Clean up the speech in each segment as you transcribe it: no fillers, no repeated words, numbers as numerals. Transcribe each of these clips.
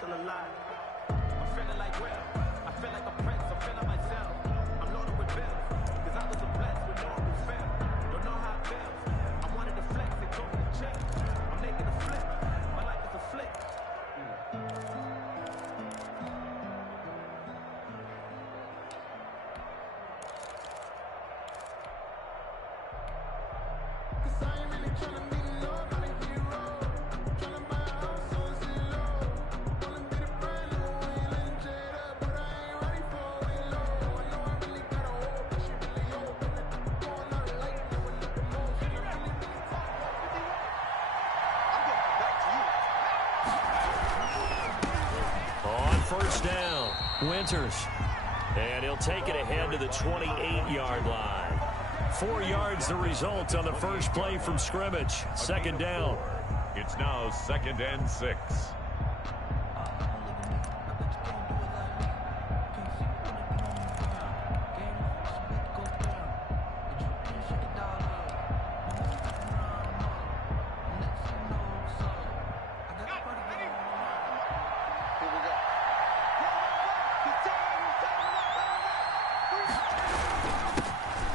still alive. I'm feeling like well, I feel like a prince, I'm feeling myself. I'm loaded with bills, cause I was a blessed with no rules fail. Don't know how it feels, I wanted to flex, they told me to chill. I'm making a flip, my life is a flick. Cause I ain't really tryna be no, not a hero. Tryna buy a house so it's low. Wanna be the brand new Wayland Jada, but I ain't ready for it low. I know I really got a hold, but she really open it. Going out late, never look the most. I'm getting back to you. On first down, Winters. And he'll take it ahead to the 28-yard line. 4 yards the result on the first play from scrimmage. Second down. It's now 2nd and 6.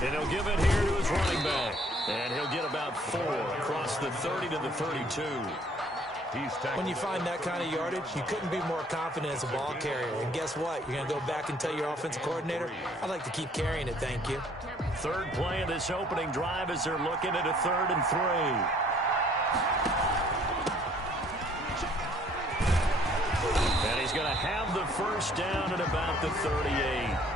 And he'll give it here to his running back. And he'll get about 4 across the 30 to the 32. When you find that kind of yardage, you couldn't be more confident as a ball carrier. And guess what? You're going to go back and tell your offensive coordinator, I'd like to keep carrying it, thank you. Third play of this opening drive as they're looking at a 3rd and 3. And he's going to have the first down at about the 38.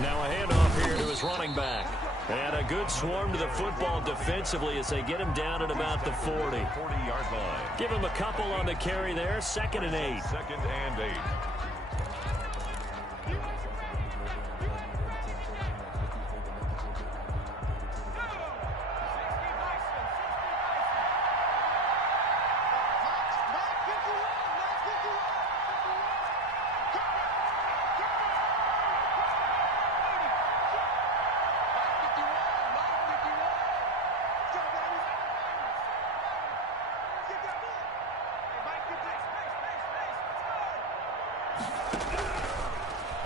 Now a handoff here to his running back. And a good swarm to the football defensively as they get him down at about the 40-yard line. Give him a couple on the carry there. 2nd and 8. 2nd and 8.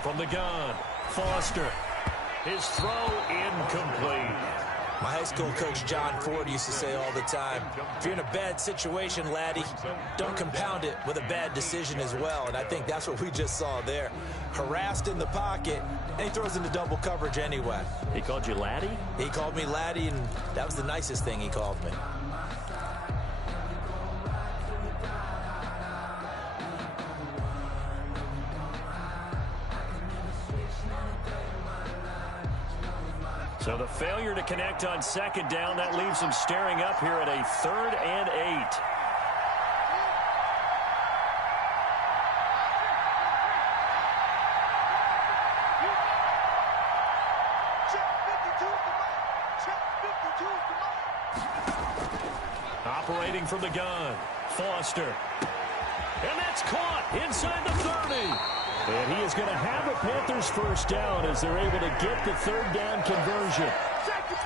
From the gun, Foster. His throw incomplete. My high school coach, John Ford, used to say all the time, if you're in a bad situation, laddie, don't compound it with a bad decision as well. And I think that's what we just saw there. Harassed in the pocket, and he throws into double coverage anyway. He called you laddie? He called me laddie, and that was the nicest thing he called me. So the failure to connect on 2nd down, that leaves them staring up here at a 3rd and 8. Operating from the gun, Foster. And that's caught inside the 30. And he is going to have a Panthers first down as they're able to get the 3rd down conversion.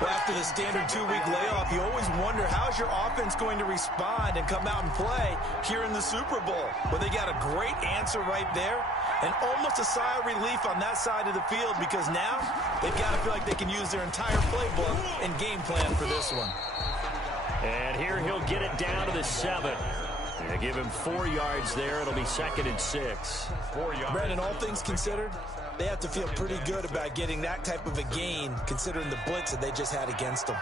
Well, after the standard 2-week layoff, you always wonder how's your offense going to respond and come out and play here in the Super Bowl. Well, they got a great answer right there and almost a sigh of relief on that side of the field because now they've got to feel like they can use their entire playbook and game plan for this one. And here he'll get it down to the 7. They give him 4 yards there. It'll be 2nd and 6. 4 yards. Brandon, all things considered, they have to feel pretty good about getting that type of a gain considering the blitz that they just had against them.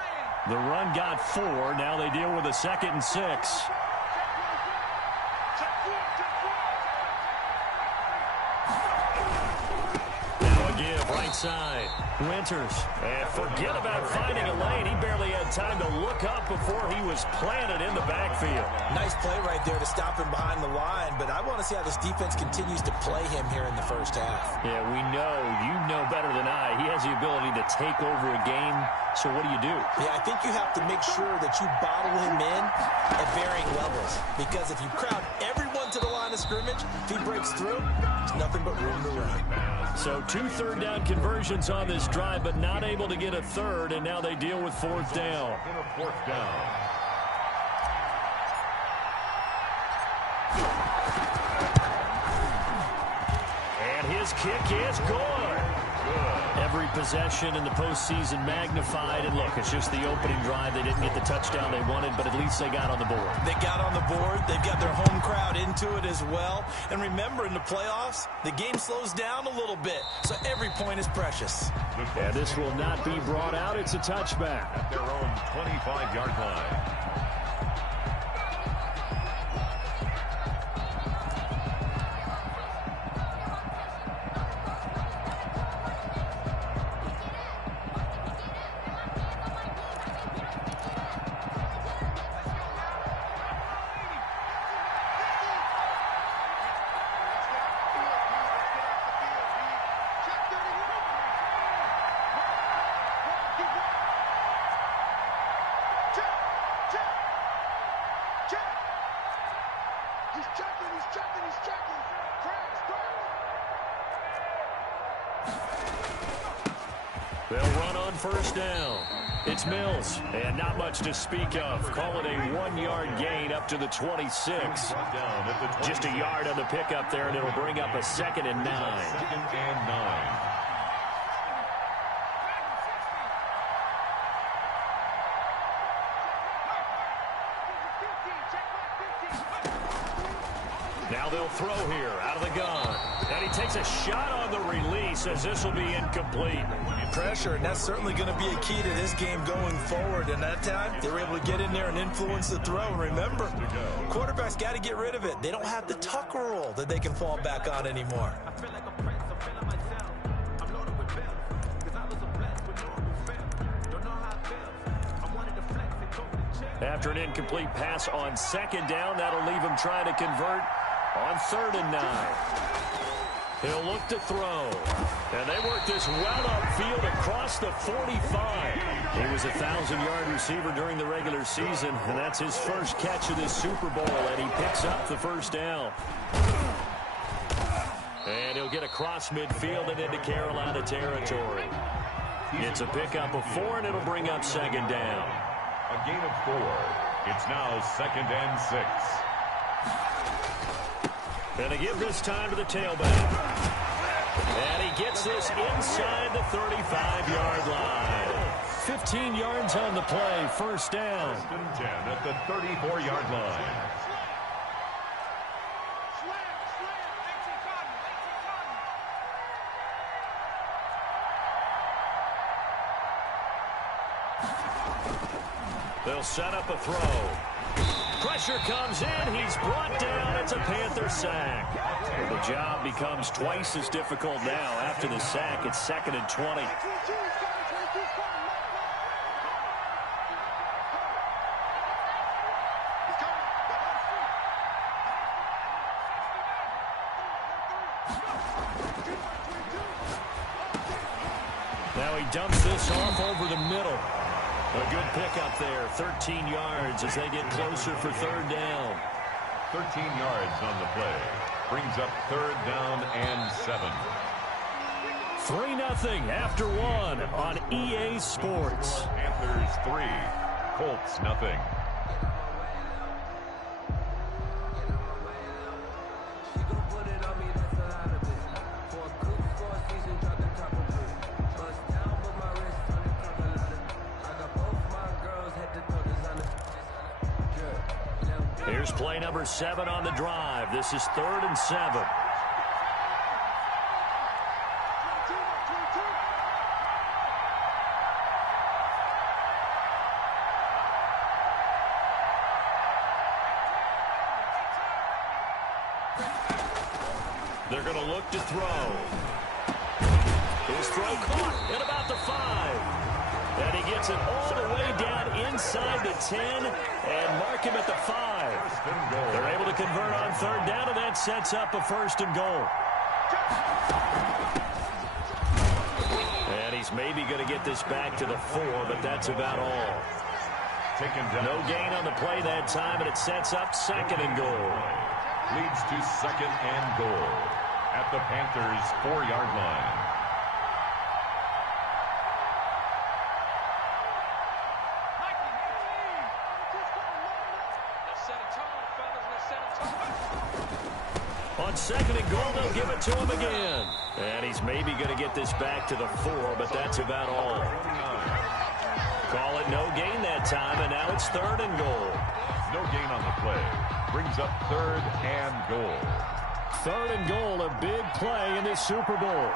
The run got 4. Now they deal with a 2nd and 6. Now a give right side. Winters. And forget about finding a lane. He barely had time to look up before he was planted in the backfield. Nice play right there to stop him behind the line, but I want to see how this defense continues to play him here in the first half. Yeah, we know. You know better than I. He has the ability to take over a game, so what do you do? Yeah, I think you have to make sure that you bottle him in at varying levels, because if you crowd everyone to the line of scrimmage, if he breaks through, there's nothing but room to run. So 2 third-down conversions on this drive, but not able to get a third, and now they deal with fourth down. Fourth down. And his kick is good. Every possession in the postseason magnified. And look, it's just the opening drive. They didn't get the touchdown they wanted, but at least they got on the board. They got on the board. They've got their home crowd into it as well. And remember, in the playoffs, the game slows down a little bit, so every point is precious. Yeah, this will not be brought out. It's a touchback. At their own 25-yard line. They'll run on first down. It's Mills, and not much to speak of. Call it a 1-yard gain up to the 26. Just a yard on the pickup there, and it'll bring up a 2nd and 9. 2nd and 9. Now they'll throw here out of the gun. And he takes a shot on the release as this will be incomplete. Pressure, and that's certainly going to be a key to this game going forward. And that time, they were able to get in there and influence the throw. Remember, quarterbacks got to get rid of it. They don't have the tuck rule that they can fall back on anymore. I feel like a prince, I'm feeling myself. I'm loaded with bills, cause I was a blessed with no rules fail. Don't know how it feels. I wanted to flex and go to chill. After an incomplete pass on 2nd down, that'll leave him trying to convert on 3rd and 9. He'll look to throw. And they work this well upfield across the 45. He was a 1,000-yard receiver during the regular season, and that's his first catch of this Super Bowl, and he picks up the first down. And he'll get across midfield and into Carolina territory. It's a pickup of 4, and it'll bring up 2nd down. A gain of 4. It's now 2nd and 6. And they give this time to the tailback. And he gets this inside the 35-yard line. 15 yards on the play, first down. 1st and 10 at the 34-yard line. They'll set up a throw. Pressure comes in. He's brought down. It's a Panther sack. Well, the job becomes twice as difficult now. After the sack, it's 2nd and 20. Now he dumps this off over the middle. A good pickup there, 13 yards as they get closer for 3rd down. 13 yards on the play. Brings up 3rd down and 7. 3-0 after 1 on EA Sports. Panthers 3. Colts nothing. Here's play number 7 on the drive. This is 3rd and 7. They're going to look to throw. His throw caught at about the 5. And he gets it all the way down inside the 10 and mark him at the 5. They're able to convert on third down, and that sets up a 1st and goal. And he's maybe going to get this back to the 4, but that's about all. No gain on the play that time, and it sets up 2nd and goal. Leads to 2nd and goal at the Panthers' 4-yard line. On 2nd and goal, they'll give it to him again. And he's maybe going to get this back to the 4, but that's about all. Call it no gain that time, and now it's 3rd and goal. No gain on the play. Brings up 3rd and goal. 3rd and goal, a big play in this Super Bowl.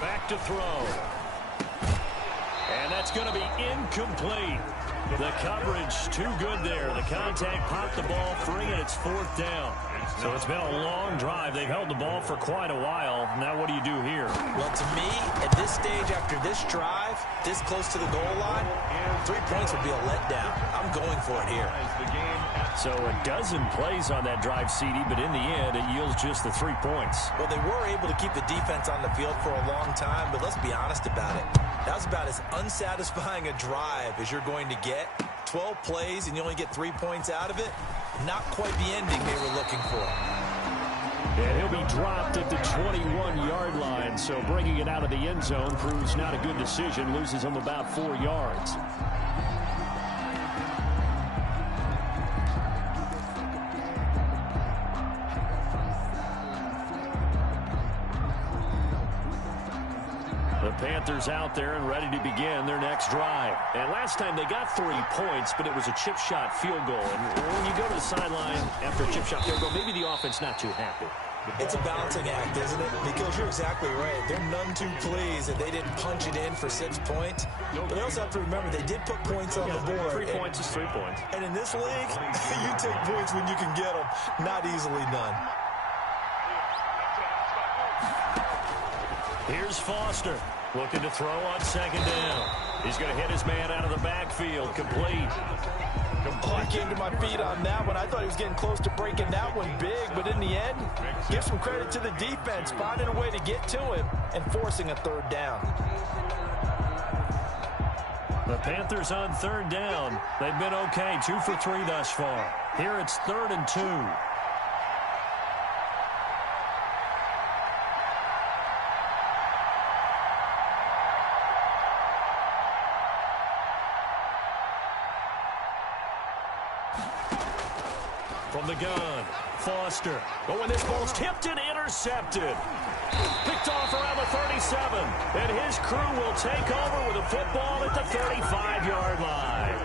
Back to throw. And that's going to be incomplete. The coverage too good there. The contact popped the ball free, and it's 4th down. So it's been a long drive. They've held the ball for quite a while. Now what do you do here? Well, to me, at this stage after this drive, this close to the goal line, 3 points would be a letdown. I'm going for it here. So a dozen plays on that drive, CD, but in the end, it yields just the 3 points. Well, they were able to keep the defense on the field for a long time, but let's be honest about it. That was about as unsatisfying a drive as you're going to get. 12 plays and you only get 3 points out of it. Not quite the ending they were looking for. And he'll be dropped at the 21-yard line, so bringing it out of the end zone proves not a good decision. Loses him about 4 yards. The Panthers out there and ready to begin their next drive. And last time they got 3 points, but it was a chip shot field goal. And when you go to the sideline after a chip shot field goal, maybe the offense not too happy. It's a balancing act, isn't it? Because you're exactly right. They're none too pleased that they didn't punch it in for 6 points. But they also have to remember they did put points on the board. 3 points is 3 points. And in this league, you take points when you can get them. Not easily done. Here's Foster looking to throw on 2nd down. He's going to hit his man out of the backfield. Complete. Oh, I came to my feet on that one. I thought he was getting close to breaking that one big, but in the end, give some credit to the defense, finding a way to get to him and forcing a 3rd down. The Panthers on 3rd down. They've been okay, 2 for 3 thus far. Here it's 3rd and 2. From the gun, Foster. Oh, and this ball's tipped and intercepted. Picked off around the 37. And his crew will take over with a football at the 35-yard line.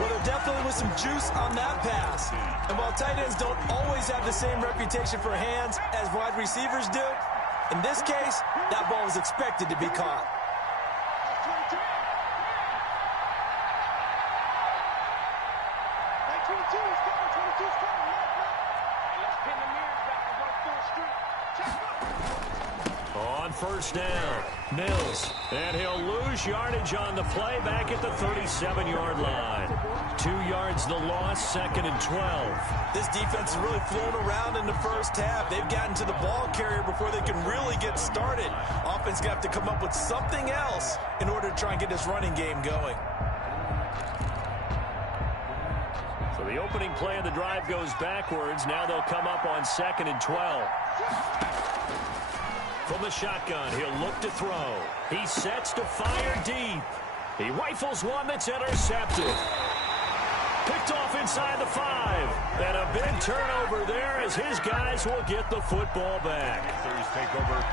Well, there definitely was some juice on that pass. And while tight ends don't always have the same reputation for hands as wide receivers do, in this case, that ball was expected to be caught. On 1st down, Mills. And he'll lose yardage on the play back at the 37-yard line. 2 yards the loss, 2nd and 12. This defense has really flown around in the first half. They've gotten to the ball carrier before they can really get started. Offense going to have to come up with something else in order to try and get this running game going. So the opening play of the drive goes backwards. Now they'll come up on 2nd and 12. From the shotgun, he'll look to throw. He sets to fire deep. He rifles one that's intercepted. Picked off inside the 5. And a big turnover there as his guys will get the football back.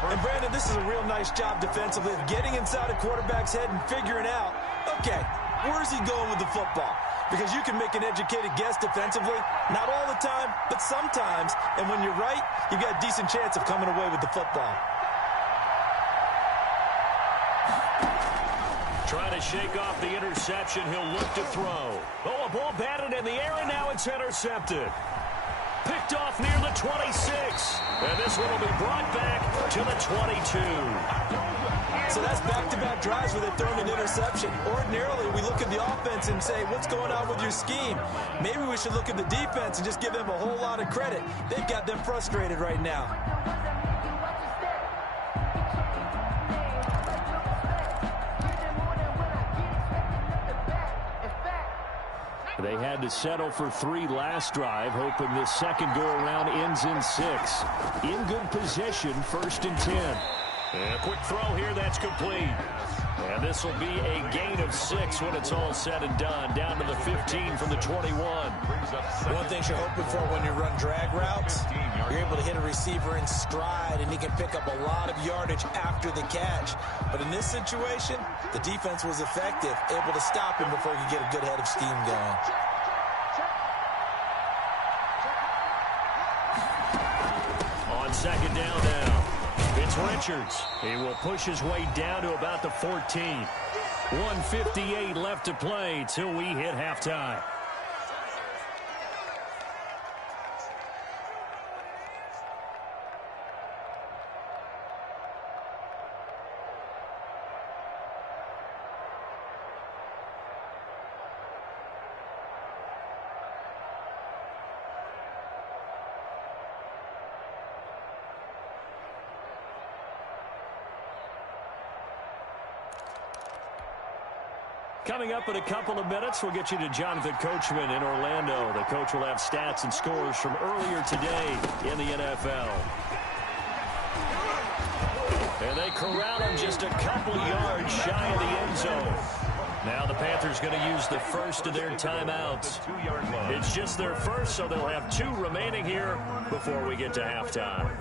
And Brandon, this is a real nice job defensively of getting inside a quarterback's head and figuring out, okay, where's he going with the football? because you can make an educated guess defensively. Not all the time, but sometimes. And when you're right, you've got a decent chance of coming away with the football. Trying to shake off the interception. He'll look to throw. Oh, a ball batted in the air, and now it's intercepted. Picked off near the 26. And this one will be brought back to the 22. So that's back-to-back drives where they've thrown an interception. Ordinarily, we look at the offense and say, what's going on with your scheme? Maybe we should look at the defense and just give them a whole lot of credit. They've got them frustrated right now. They had to settle for 3 last drive, hoping this second go-around ends in 6. In good position, 1st and 10. And a quick throw here, that's complete. And this will be a gain of 6 when it's all said and done. Down to the 15 from the 21. One thing you're hoping for when you run drag routes, you're able to hit a receiver in stride, and he can pick up a lot of yardage after the catch. But in this situation, the defense was effective, able to stop him before he could get a good head of steam going. On second down now. It's Richards. He will push his way down to about the 14. 1:58 left to play till we hit halftime. Coming up in a couple of minutes, we'll get you to Jonathan Coachman in Orlando. The coach will have stats and scores from earlier today in the NFL. And they corral him just a couple yards shy of the end zone. Now the Panthers going to use the first of their timeouts. It's just their first, so they'll have 2 remaining here before we get to halftime.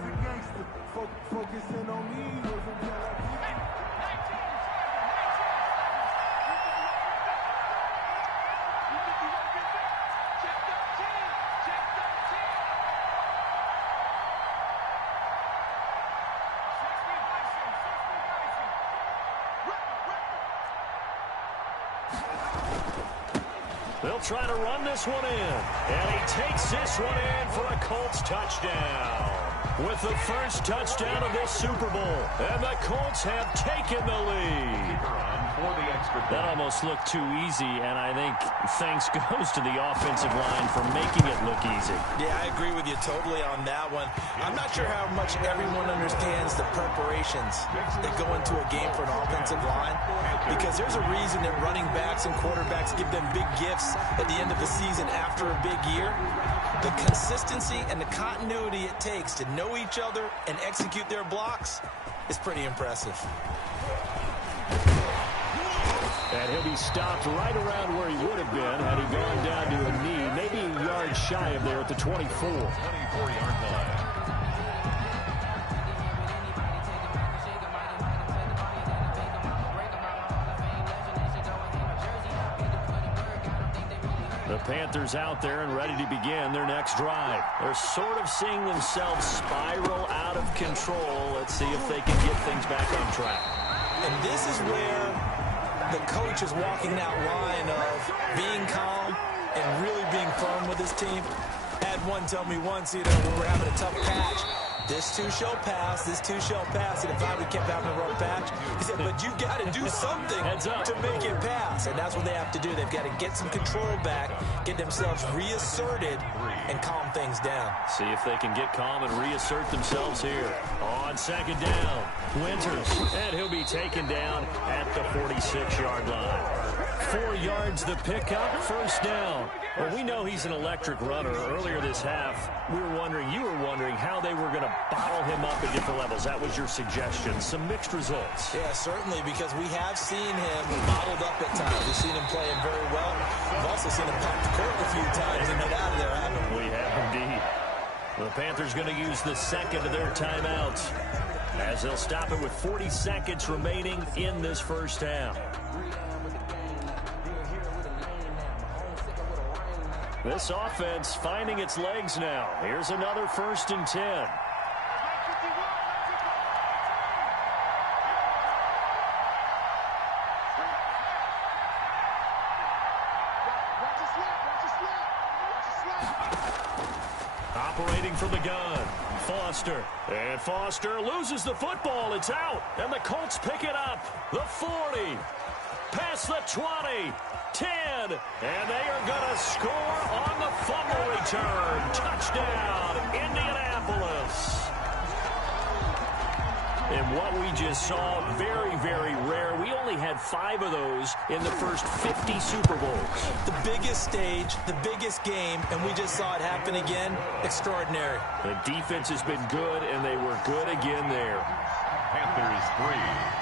They'll try to run this one in. And he takes this one in for a Colts touchdown. With the first touchdown of this Super Bowl. And the Colts have taken the lead. That almost looked too easy, and I think thanks goes to the offensive line for making it look easy. Yeah, I agree with you totally on that one. I'm not sure how much everyone understands the preparations that go into a game for an offensive line, because there's a reason that running backs and quarterbacks give them big gifts at the end of the season after a big year. The consistency and the continuity it takes to know each other and execute their blocks is pretty impressive. And he'll be stopped right around where he would have been had he gone down to a knee, maybe a yard shy of there at the 24. 24-yard line. The Panthers out there and ready to begin their next drive. They're sort of seeing themselves spiral out of control. Let's see if they can get things back on track. And this is where the coach is walking that line of being calm and really being firm with his team. Had one tell me once, when we're having a tough patch, this too shall pass, this too shall pass. And if I would kept having a rough patch, he said, but you got to do something to make it pass. And that's what they have to do. They've got to get some control back, get themselves reasserted, and calm things down. See if they can get calm and reassert themselves here. On second down, Winters, and he'll be taken down at the 46-yard line. 4 yards the pickup, first down. Well, we know he's an electric runner. Earlier this half, you were wondering how they were going to bottle him up at different levels. That was your suggestion. Some mixed results. Yeah, certainly, because we have seen him bottled up at times. We've seen him playing very well. We've also seen him pop the court a few times and get out of there, haven't we? We have indeed. The Panthers going to use the second of their timeouts as they'll stop it with 40 seconds remaining in this first half. This offense finding its legs now. Here's another 1st and 10. Operating from the gun, Foster. And Foster loses the football. It's out. And the Colts pick it up. The 40. Past the 20. 10. And they are going to score on the fumble return. Touchdown, Indianapolis. And what we just saw, very, very rare. We only had 5 of those in the first 50 Super Bowls. The biggest stage, the biggest game, and we just saw it happen again. Extraordinary. The defense has been good, and they were good again there. Panthers 3.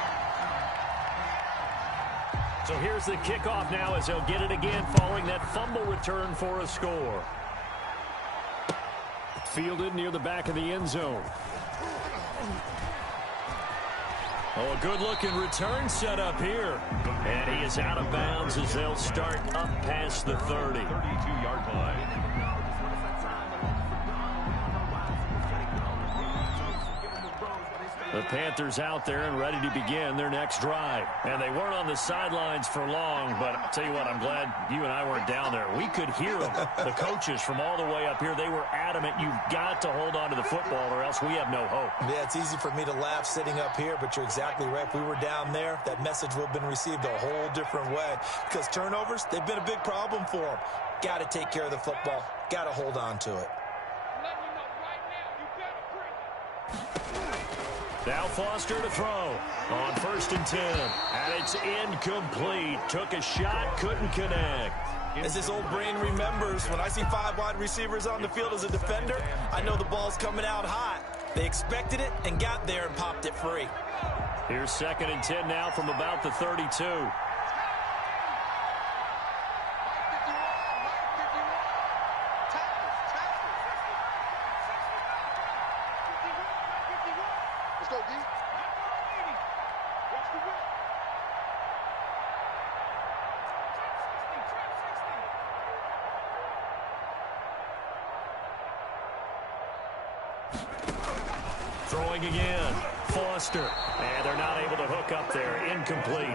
So here's the kickoff now as they'll get it again following that fumble return for a score. Fielded near the back of the end zone. Oh, a good-looking return set up here. And he is out of bounds as they'll start up past the 30. 32-yard line. The Panthers out there and ready to begin their next drive. And they weren't on the sidelines for long, but I'll tell you what, I'm glad you and I weren't down there. We could hear them, the coaches from all the way up here. They were adamant, you've got to hold on to the football or else we have no hope. Yeah, it's easy for me to laugh sitting up here, but you're exactly right. If we were down there, that message would have been received a whole different way. Because turnovers, they've been a big problem for them. Got to take care of the football. Got to hold on to it. Now Foster to throw on 1st and 10. And it's incomplete. Took a shot, couldn't connect. As this old brain remembers, when I see 5 wide receivers on the field as a defender, I know the ball's coming out hot. They expected it and got there and popped it free. Here's 2nd and 10 now from about the 32. Throwing again, Foster, and they're not able to hook up there, incomplete.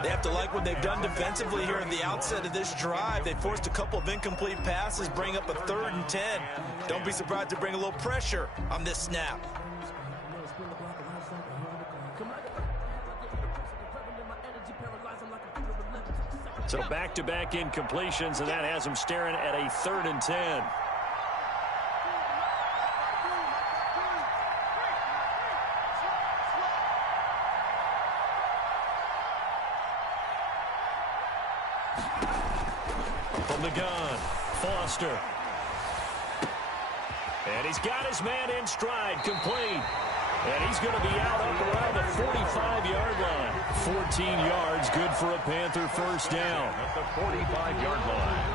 They have to like what they've done defensively here at the outset of this drive. They forced a couple of incomplete passes, bring up a 3rd and 10. Don't be surprised to bring a little pressure on this snap. So back-to-back incompletions, and that has them staring at a 3rd and 10. From the gun, Foster. And he's got his man in stride, complete. And he's going to be out up around the 45-yard line. 14 yards, good for a Panther 1st down. At the 45-yard line.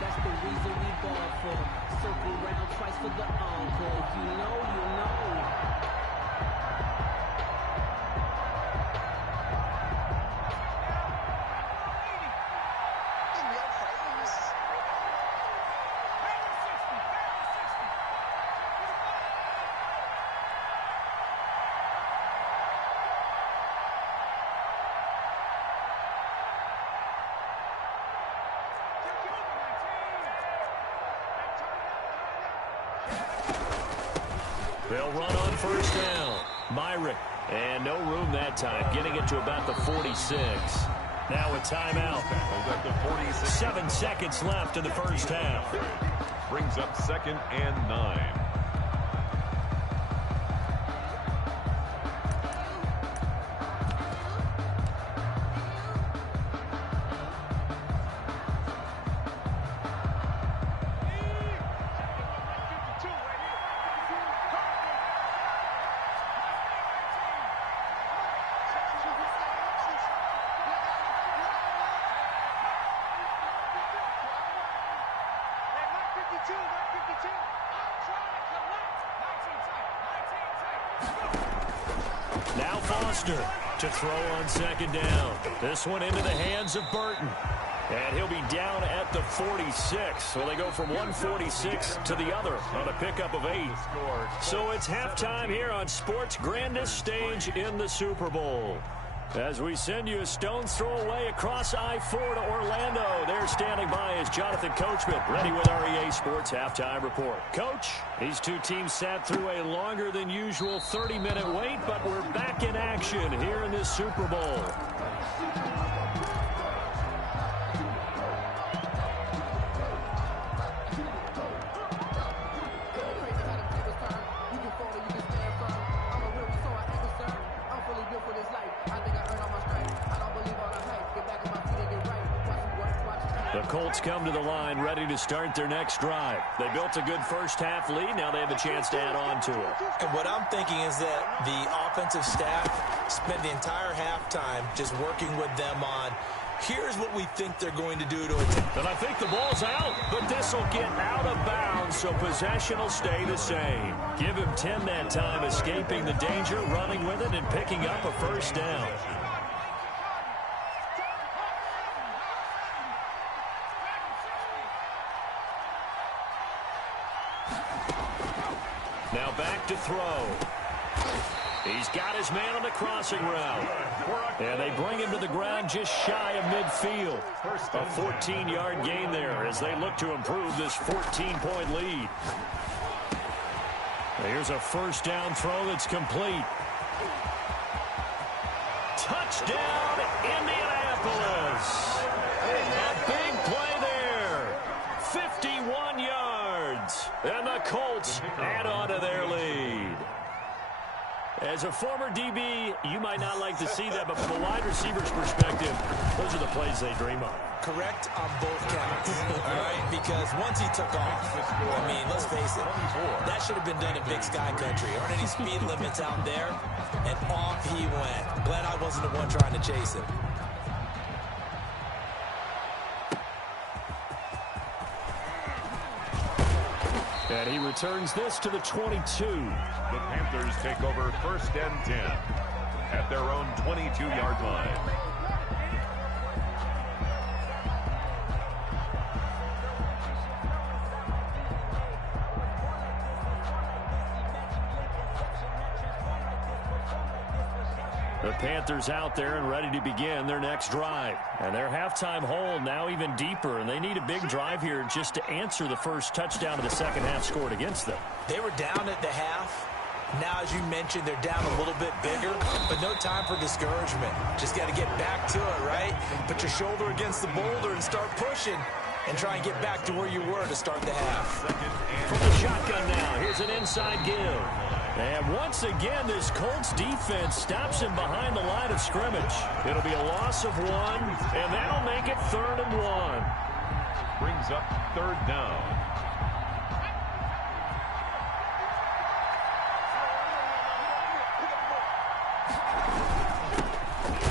That's the reason we ball for. Circle round twice for the encore. You know, you know. They'll run on 1st down. Myrick, and no room that time, getting it to about the 46. Now a timeout. At the 46. 7 seconds left in the 1st half. Brings up 2nd and 9. Now Foster to throw on 2nd down. This one into the hands of Burton. And he'll be down at the 46. So they go from 146 to the other on a pickup of 8. So it's halftime here on sports' grandest stage in the Super Bowl. As we send you a stone's throw away across I-4 to Orlando. There standing by is Jonathan Coachman, ready with our EA Sports Halftime Report. Coach, these two teams sat through a longer than usual 30-minute wait, but we're back in action here in this Super Bowl. The Colts come to the line ready to start their next drive. They built a good first-half lead. Now they have a chance to add on to it. And what I'm thinking is that the offensive staff spent the entire halftime just working with them on, here's what we think they're going to do to attack. And I think the ball's out, but this will get out of bounds, so possession will stay the same. Give him 10 that time, escaping the danger, running with it, and picking up a first down. Now back to throw. He's got his man on the crossing route. And they bring him to the ground just shy of midfield. A 14-yard gain there as they look to improve this 14-point lead. Here's a first down throw that's complete. Touchdown, Indianapolis. A big play there. 51 yards. And the Colts add on to their lead. As a former DB, you might not like to see that, but from a wide receiver's perspective, those are the plays they dream of. Correct on both counts, right? Because once he took off, I mean, let's face it, that should have been done in Big Sky Country. Aren't any speed limits out there? And off he went. Glad I wasn't the one trying to chase him. And he returns this to the 22. The Panthers take over 1st and 10 at their own 22-yard line. The Panthers out there and ready to begin their next drive. And their halftime hole now even deeper, and they need a big drive here just to answer the first touchdown of the second half scored against them. They were down at the half. Now, as you mentioned, they're down a little bit bigger, but no time for discouragement. Just got to get back to it, right? Put your shoulder against the boulder and start pushing and try and get back to where you were to start the half. From the shotgun now, here's an inside give. And once again, this Colts defense stops him behind the line of scrimmage. It'll be a loss of 1, and that'll make it 3rd and 1. Brings up 3rd down.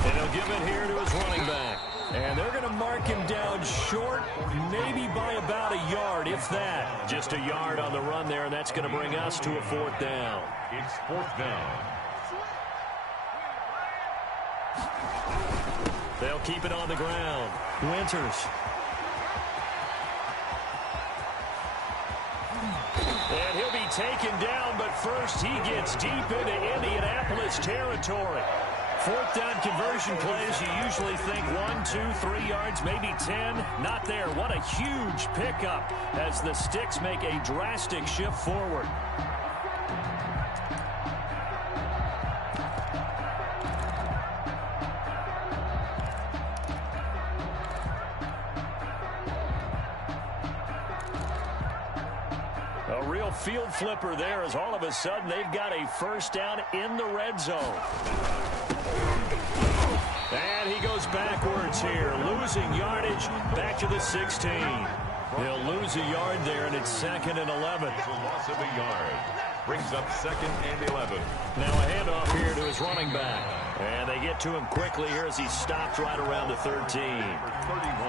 And he'll give it here to his running back. And they're going to mark him down short, maybe by about a yard, if that. Just a yard on the run there, and that's going to bring us to a 4th down. It's 4th down. They'll keep it on the ground. Winters. And he'll be taken down, but first he gets deep into Indianapolis territory. 4th down conversion plays, you usually think 1, 2, 3 yards, maybe 10. Not there. What a huge pickup as the Sticks make a drastic shift forward. A real field flipper there as all of a sudden they've got a first down in the red zone. And he goes backwards here, losing yardage back to the 16. He'll lose a yard there, and it's 2nd and 11. It's a loss of a yard. Brings up 2nd and 11. Now a handoff here to his running back. And they get to him quickly here as he stopped right around the 13.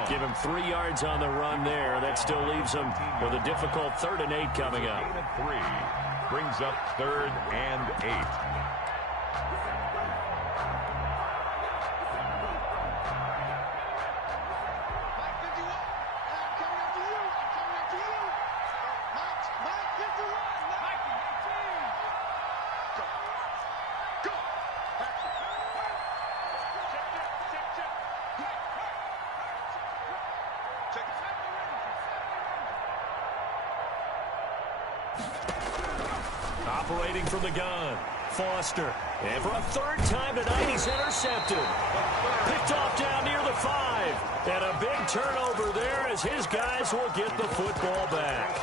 Give him 3 yards on the run there. That still leaves him with a difficult 3rd and 8 coming up. 3 brings up 3rd and 8. operating from the gun. Foster. And for a third time tonight, he's intercepted. Picked off down near the 5. And a big turnover there as his guys will get the football back.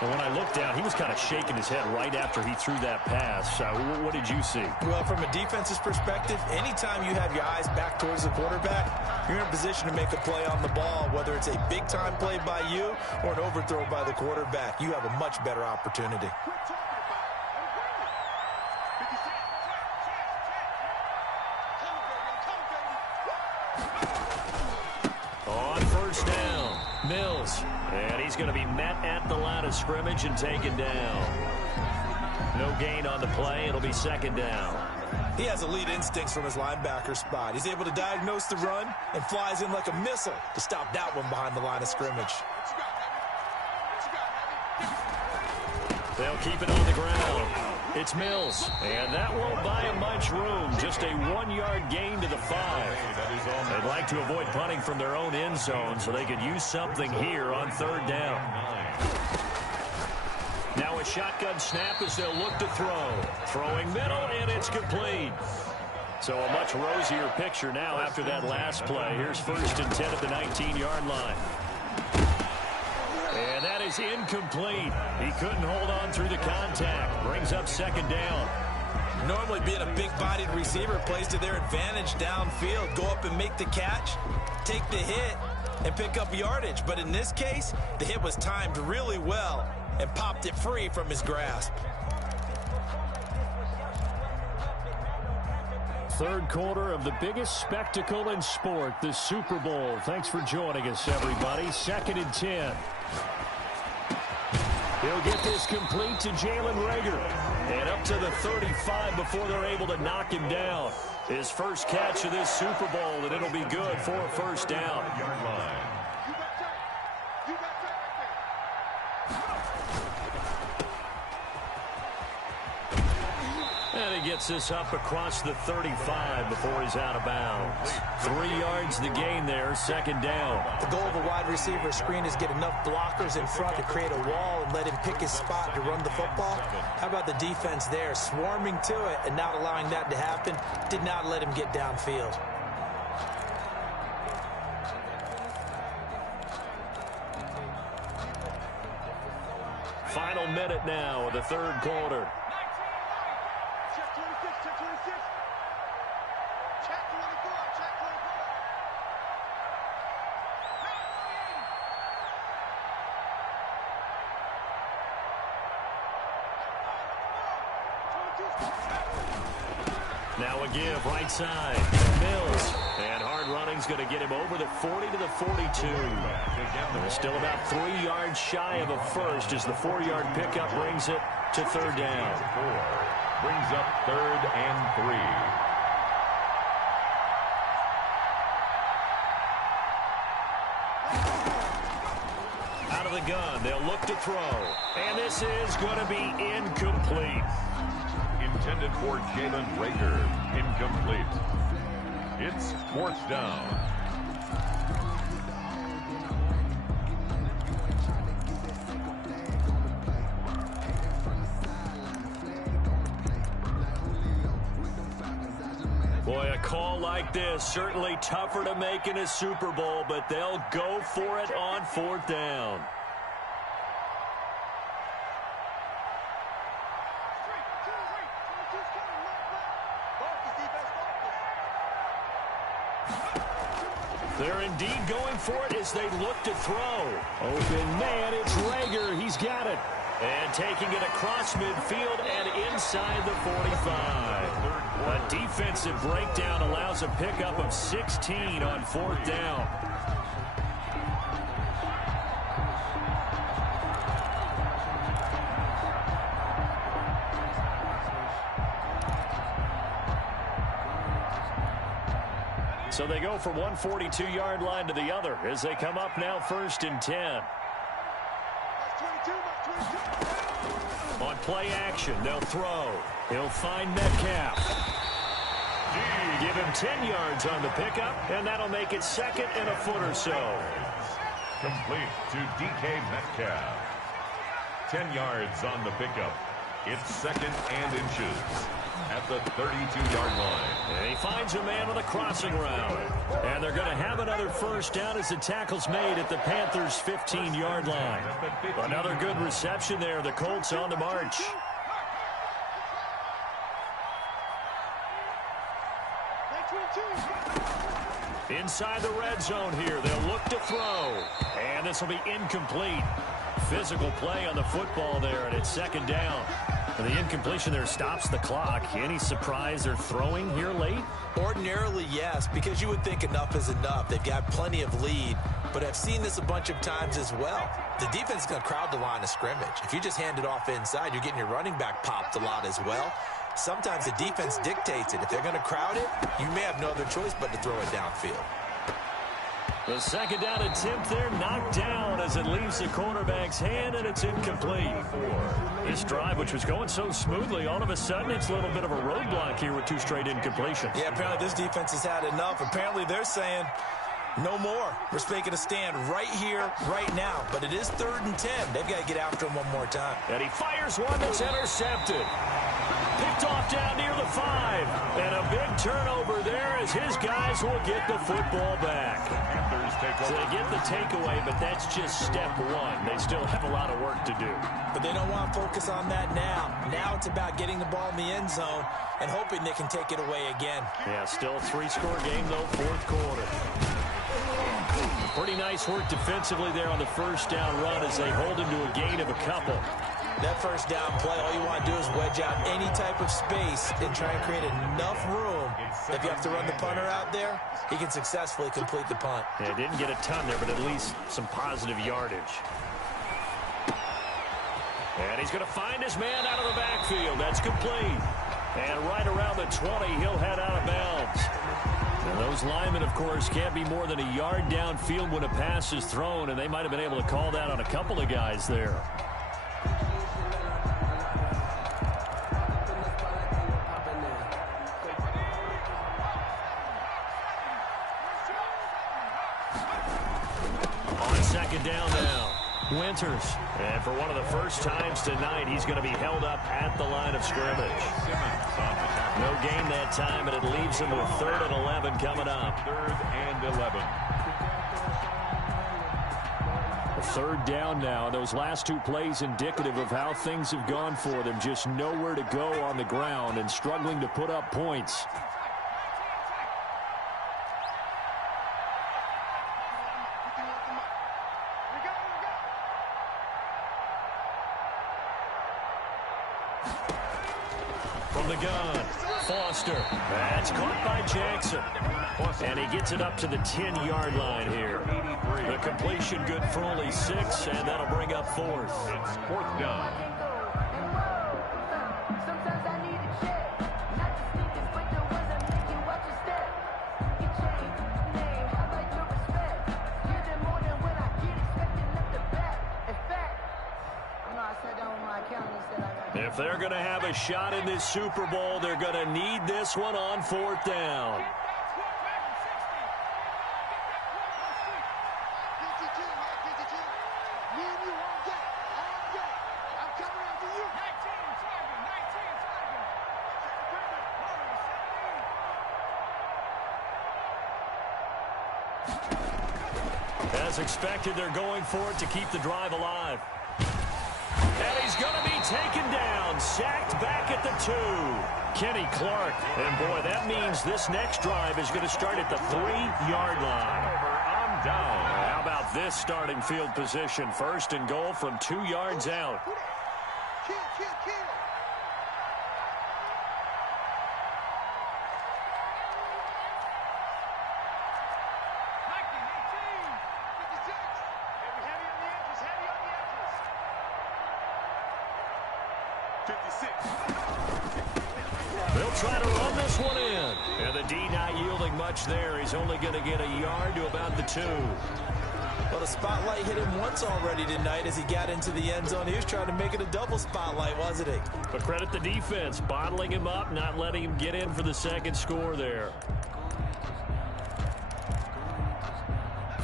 And when I looked down, he was kind of shaking his head right after he threw that pass. What did you see? Well, from a defense's perspective, anytime you have your eyes back towards the quarterback, you're in a position to make a play on the ball, whether it's a big-time play by you or an overthrow by the quarterback. You have a much better opportunity. On first down, Mills. And he's going to be met at the line of scrimmage and taken down. No gain on the play. It'll be second down. He has elite instincts from his linebacker spot. He's able to diagnose the run and flies in like a missile to stop that one behind the line of scrimmage. They'll keep it on the ground. It's Mills, and that won't buy him much room. Just a 1-yard gain to the 5. They'd like to avoid punting from their own end zone so they could use something here on third down. Now a shotgun snap as they'll look to throw. Throwing middle, and it's complete. So a much rosier picture now after that last play. Here's first and 10 at the 19-yard line. And that is incomplete. He couldn't hold on through the contact. Brings up second down. Normally being a big-bodied receiver plays to their advantage downfield. Go up and make the catch, take the hit, and pick up yardage. But in this case, the hit was timed really well and popped it free from his grasp. Third quarter of the biggest spectacle in sport, the Super Bowl. Thanks for joining us, everybody. Second and 10. He'll get this complete to Jalen Reagor. And up to the 35 before they're able to knock him down. His first catch of this Super Bowl, and it'll be good for a first down. And he gets this up across the 35 before he's out of bounds. 3 yards the gain there, second down. The goal of a wide receiver screen is get enough blockers in front to create a wall and let him pick his spot to run the football. How about the defense there, swarming to it and not allowing that to happen? Did not let him get downfield. Final minute now of the third quarter. Now a give, right side. Mills. And hard running's going to get him over the 40 to the 42. And still about 3 yards shy of a first as the 4-yard pickup brings it to third down. Brings up third and 3. Out of the gun, they'll look to throw. And this is going to be incomplete. Intended for Jalen Reagor. Incomplete. It's fourth down. Boy, a call like this, certainly tougher to make in a Super Bowl, but they'll go for it on fourth down. They're indeed going for it as they look to throw. Open man, it's Reagor. He's got it. And taking it across midfield and inside the 45. A defensive breakdown allows a pickup of 16 on fourth down. So they go from one 42-yard line to the other as they come up now first and 10. On play action, they'll throw. He'll find Metcalf. Give him 10 yards on the pickup, and that'll make it second and a foot or so. Complete to DK Metcalf. 10 yards on the pickup. It's 2nd and inches at the 32-yard line. And he finds a man on the crossing route. And they're going to have another first down as the tackle's made at the Panthers' 15-yard line. Another good reception there. The Colts on the march. Inside the red zone here. They'll look to throw. And this will be incomplete. Physical play on the football there, and it's 2nd down. And the incompletion there stops the clock. Any surprise they're throwing here late? Ordinarily, yes, because you would think enough is enough. They've got plenty of lead, but I've seen this a bunch of times as well. The defense is going to crowd the line of scrimmage. If you just hand it off inside, you're getting your running back popped a lot as well. Sometimes the defense dictates it. If they're going to crowd it, you may have no other choice but to throw it downfield. The 2nd down attempt there knocked down as it leaves the quarterback's hand, and it's incomplete. This drive, which was going so smoothly, all of a sudden it's a little bit of a roadblock here with 2 straight incompletions. Yeah, apparently this defense has had enough. Apparently they're saying no more. We're making a stand right here, right now. But it is 3rd and 10. They've got to get after him one more time. And he fires one that's intercepted. Picked off down near the 5. And a big turnover there as his guys will get the football back. So they get the takeaway, but that's just step 1. They still have a lot of work to do. But they don't want to focus on that now. Now it's about getting the ball in the end zone and hoping they can take it away again. Yeah, still a 3-score game, though, 4th quarter. Pretty nice work defensively there on the first down run as they hold him to a gain of a couple. That first down play, all you want to do is wedge out any type of space and try and create enough room. If you have to run the punter out there, he can successfully complete the punt. Yeah, didn't get a ton there, but at least some positive yardage. And he's going to find his man out of the backfield. That's complete. And right around the 20, he'll head out of bounds. And those linemen, of course, can't be more than a yard downfield when a pass is thrown, and they might have been able to call that on a couple of guys there. On 2nd down now, Winters. And for one of the first times tonight, he's going to be held up at the line of scrimmage. No gain that time, and it leaves him with 3rd and 11 coming up. 3rd and 11. A 3rd down now, and those last 2 plays indicative of how things have gone for them. Just nowhere to go on the ground and struggling to put up points. From the gun, Foster. That's caught by Jackson. And he gets it up to the 10-yard line here. The completion good for only 6, and that'll bring up 4th. It's 4th down. Sometimes I need a check, not the sneakers, but the ones that make you watch your step. You change name, how about your respect? Give them more than when I get expecting up the back. In fact, I sat down with my accountant and said I got. If they're going to have a shot in this Super Bowl, they're going to need this one on 4th down. As expected, they're going for it to keep the drive alive. And he's going to be taken down, sacked back at the 2. Kenny Clark. And, boy, that means this next drive is going to start at the 3-yard line. On down. How about this starting field position? 1st and goal from 2 yards out. They'll try to run this one in. And the D not yielding much there. He's only going to get a yard to about the 2. Well, the spotlight hit him once already tonight as he got into the end zone. He was trying to make it a double spotlight, wasn't he? But credit the defense, bottling him up, not letting him get in for the 2nd score there.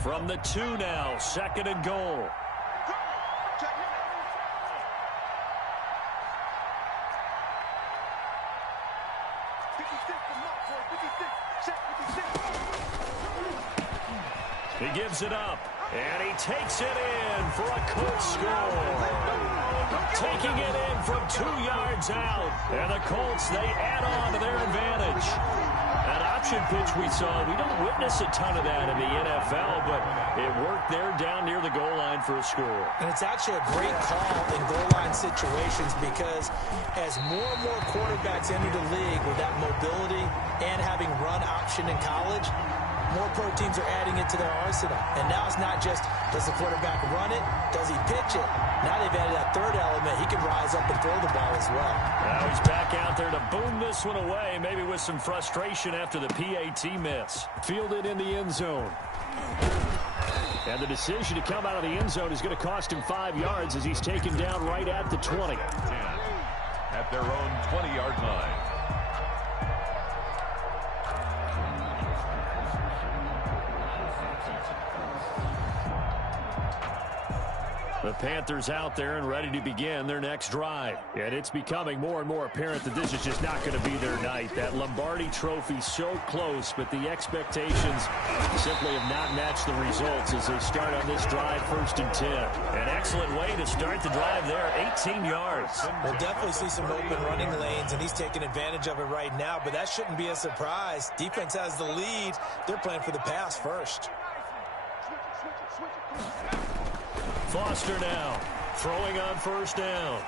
From the 2 now, 2nd and goal. He gives it up, and he takes it in for a Colts score. Taking it in from 2 yards out, and the Colts, they add on to their advantage. That option pitch we saw, we don't witness a ton of that in the NFL, but it worked there down near the goal line for a score. And it's actually a great call in goal line situations because as more and more quarterbacks enter the league with that mobility and having run option in college, more pro teams are adding it to their arsenal. And now it's not just, does the quarterback run it? Does he pitch it? Now they've added that third element. He can rise up and throw the ball as well. Now he's back out there to boom this one away, maybe with some frustration after the PAT miss. Fielded in the end zone. And the decision to come out of the end zone is going to cost him 5 yards as he's taken down right at the 20. 10 at their own 20-yard line. The Panthers out there and ready to begin their next drive. And it's becoming more and more apparent that this is just not going to be their night. That Lombardi trophy so close, but the expectations simply have not matched the results as they start on this drive 1st and 10. An excellent way to start the drive there, 18 yards. We'll definitely see some open running lanes, and he's taking advantage of it right now, but that shouldn't be a surprise. Defense has the lead. They're playing for the pass first. Foster now, throwing on 1st down.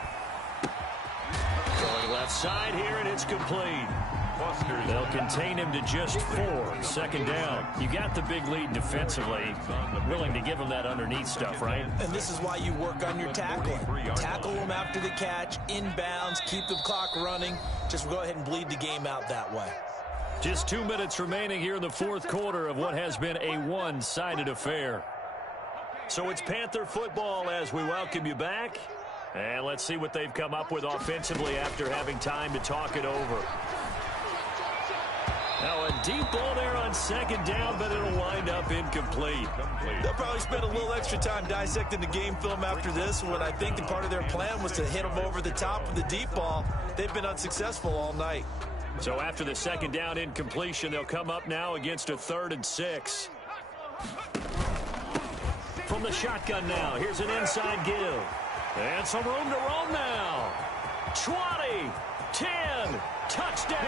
Going left side here, and it's complete. They'll contain him to just 4. 2nd down. You got the big lead defensively. Willing to give him that underneath stuff, right? And this is why you work on your tackling. Tackle them after the catch, inbounds, keep the clock running. Just go ahead and bleed the game out that way. Just 2 minutes remaining here in the 4th quarter of what has been a one-sided affair. So it's Panther football as we welcome you back. And let's see what they've come up with offensively after having time to talk it over. Now a deep ball there on 2nd down, but it'll wind up incomplete. They'll probably spend a little extra time dissecting the game film after this one. I think the part of their plan was to hit them over the top of the deep ball. They've been unsuccessful all night. So after the 2nd down incompletion, they'll come up now against a 3rd and 6. From the shotgun now, here's an inside give. And some room to roam now. 20, 10, touchdown,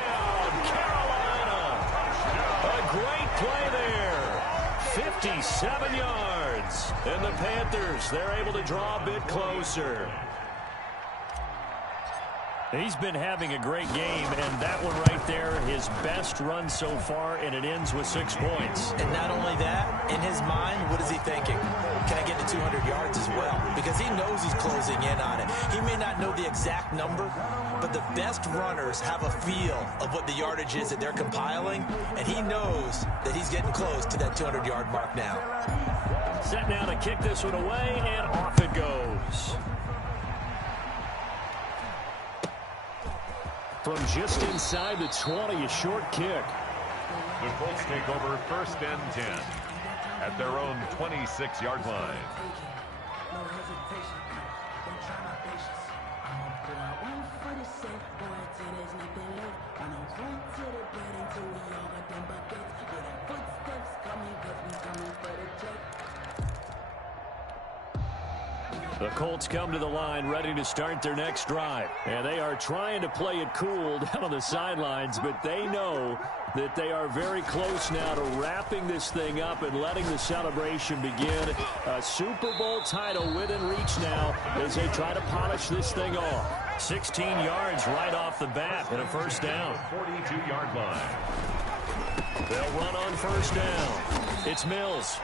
Carolina. A great play there. 57 yards. And the Panthers, they're able to draw a bit closer. He's been having a great game, and that one right there, his best run so far, and it ends with 6 points. And not only that, in his mind, what is he thinking? Can I get to 200 yards as well? Because he knows he's closing in on it. He may not know the exact number, but the best runners have a feel of what the yardage is that they're compiling, and he knows that he's getting close to that 200-yard mark now. Set now to kick this one away, and off it goes. From just inside the 20, a short kick. The Colts take over 1st and 10 at their own 26-yard line. The Colts come to the line ready to start their next drive. And they are trying to play it cool down on the sidelines, but they know that they are very close now to wrapping this thing up and letting the celebration begin. A Super Bowl title within reach now as they try to polish this thing off. 16 yards right off the bat and a 1st down. 42-yard line. They'll run on 1st down. It's Mills.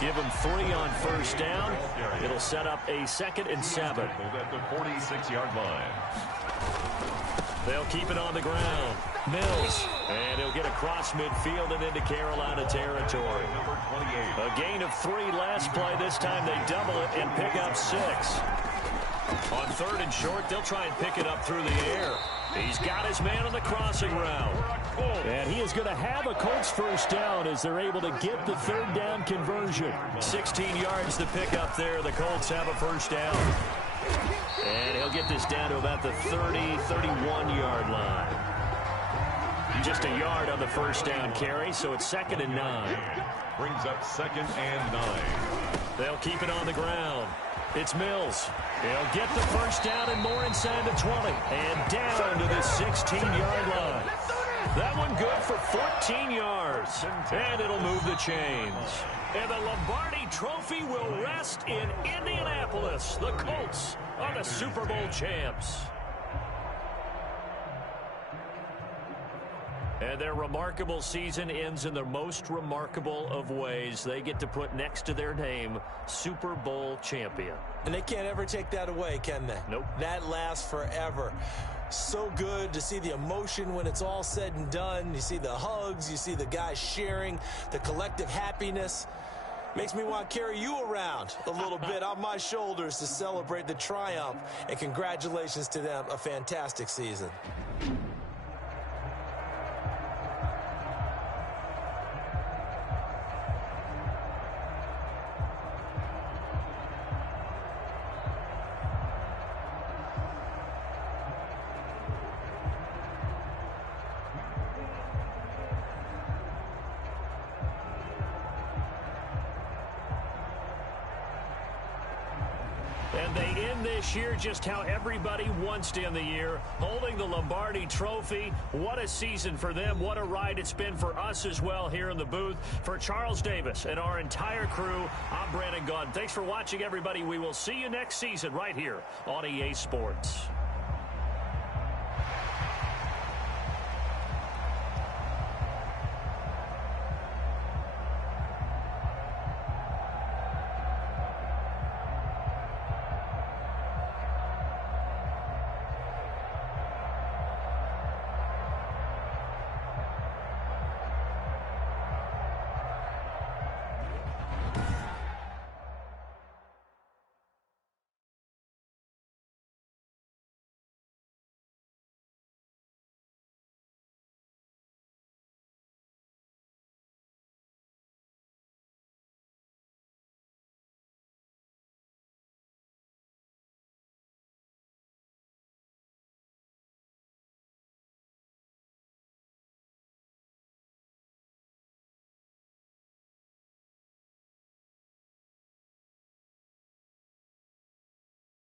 Give him 3 on 1st down. It'll set up a 2nd and 7. At the 46-yard line. They'll keep it on the ground. Mills. And he'll get across midfield and into Carolina territory. Number 28. A gain of 3 last play. This time they double it and pick up 6. On 3rd and short, they'll try and pick it up through the air. He's got his man on the crossing route. And he is going to have a Colts 1st down as they're able to get the 3rd down conversion. 16 yards to pick up there. The Colts have a 1st down. And he'll get this down to about the 30, 31-yard line. Just a yard on the first down carry, so it's 2nd and 9. Brings up 2nd and 9. They'll keep it on the ground. It's Mills. He'll get the first down and more inside the 20. And down to the 16-yard line. That one good for 14 yards. And it'll move the chains. And the Lombardi Trophy will rest in Indianapolis. The Colts are the Super Bowl champs. And their remarkable season ends in the most remarkable of ways. They get to put next to their name, Super Bowl champion. And they can't ever take that away, can they? Nope. That lasts forever. So good to see the emotion when it's all said and done. You see the hugs. You see the guys sharing, the collective happiness. Makes me want to carry you around a little bit on my shoulders to celebrate the triumph. And congratulations to them. A fantastic season. And they end this year just how everybody wants to end the year, holding the Lombardi Trophy. What a season for them. What a ride it's been for us as well here in the booth. For Charles Davis and our entire crew, I'm Brandon Gaudin. Thanks for watching, everybody. We will see you next season right here on EA Sports.